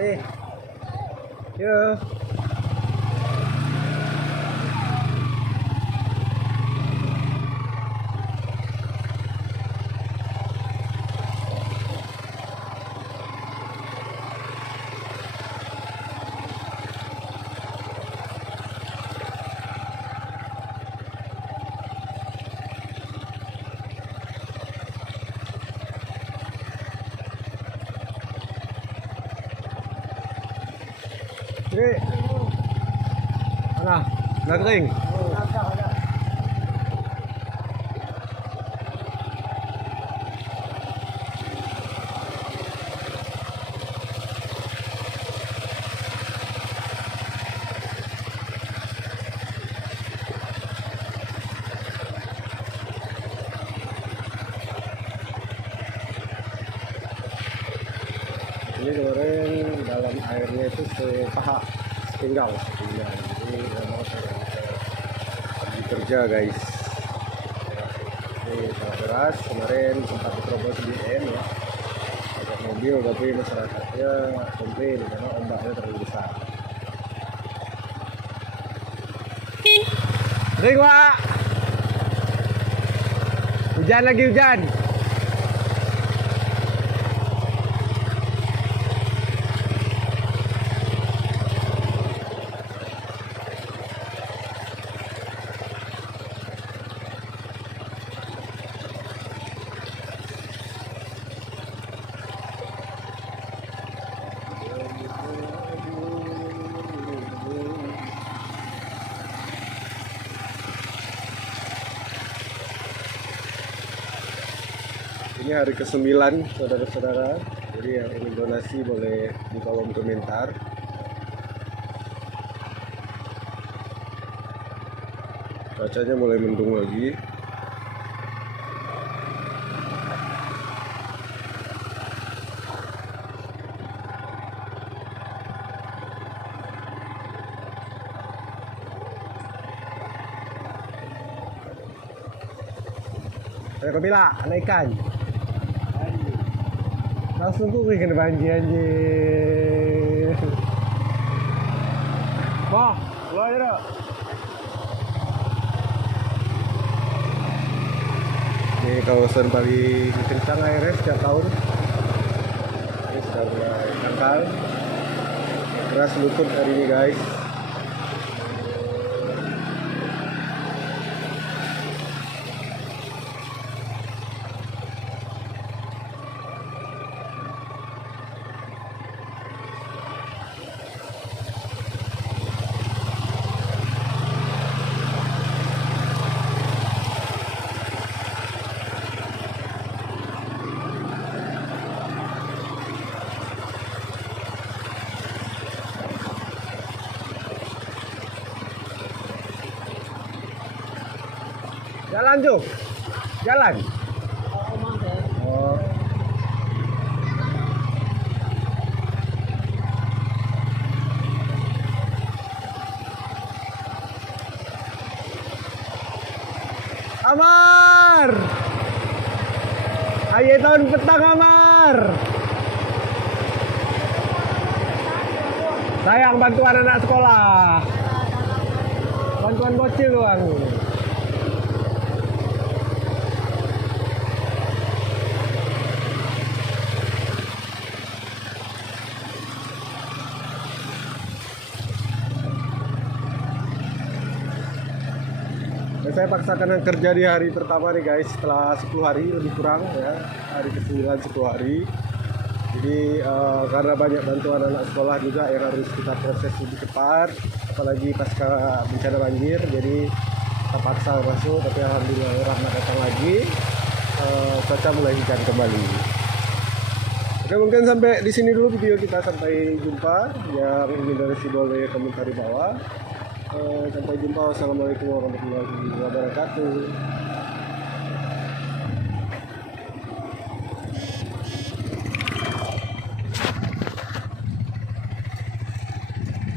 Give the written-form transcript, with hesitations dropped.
Nih. Yuk. Ini mana? Nggak kering. Ini kemarin dalam airnya itu sepaha tinggal. Jadi memang saya lagi kerja guys. Ini sangat deras. Kemarin sempat diterobos di BM ya, ada mobil, tapi masyarakatnya komplain karena ombaknya terlalu besar. Ring Wak, hujan lagi hujan. Ini hari ke-9 saudara-saudara. Jadi yang ingin donasi boleh di kolom komentar. Cuacanya mulai mendung lagi. Ayo Kamila, naikkan. Langsung tuh kena banjir anjir. Wah, keluar aja dah. Ini kawasan paling kencang airnya setiap tahun. Ini sudah mulai dangkal. Keras lutut hari ini guys. Jalan Juk, jalan. Oh. Amar, ayo tahun petang Amar. Sayang bantuan anak sekolah, bantuan bocil doang. Saya paksakan kerja di hari pertama nih guys, setelah 10 hari lebih kurang ya, hari ke-9 10 hari. Jadi karena banyak bantuan anak sekolah juga yang harus kita proses lebih cepat, apalagi pasca bencana banjir, jadi kita paksa masuk, tapi alhamdulillah rahmat datang lagi, cuaca mulai hujan kembali. Oke, mungkin sampai di sini dulu video kita, sampai jumpa. Yang ingin donasi boleh komentar di bawah. Sampai jumpa. Wassalamualaikum warahmatullahi wabarakatuh.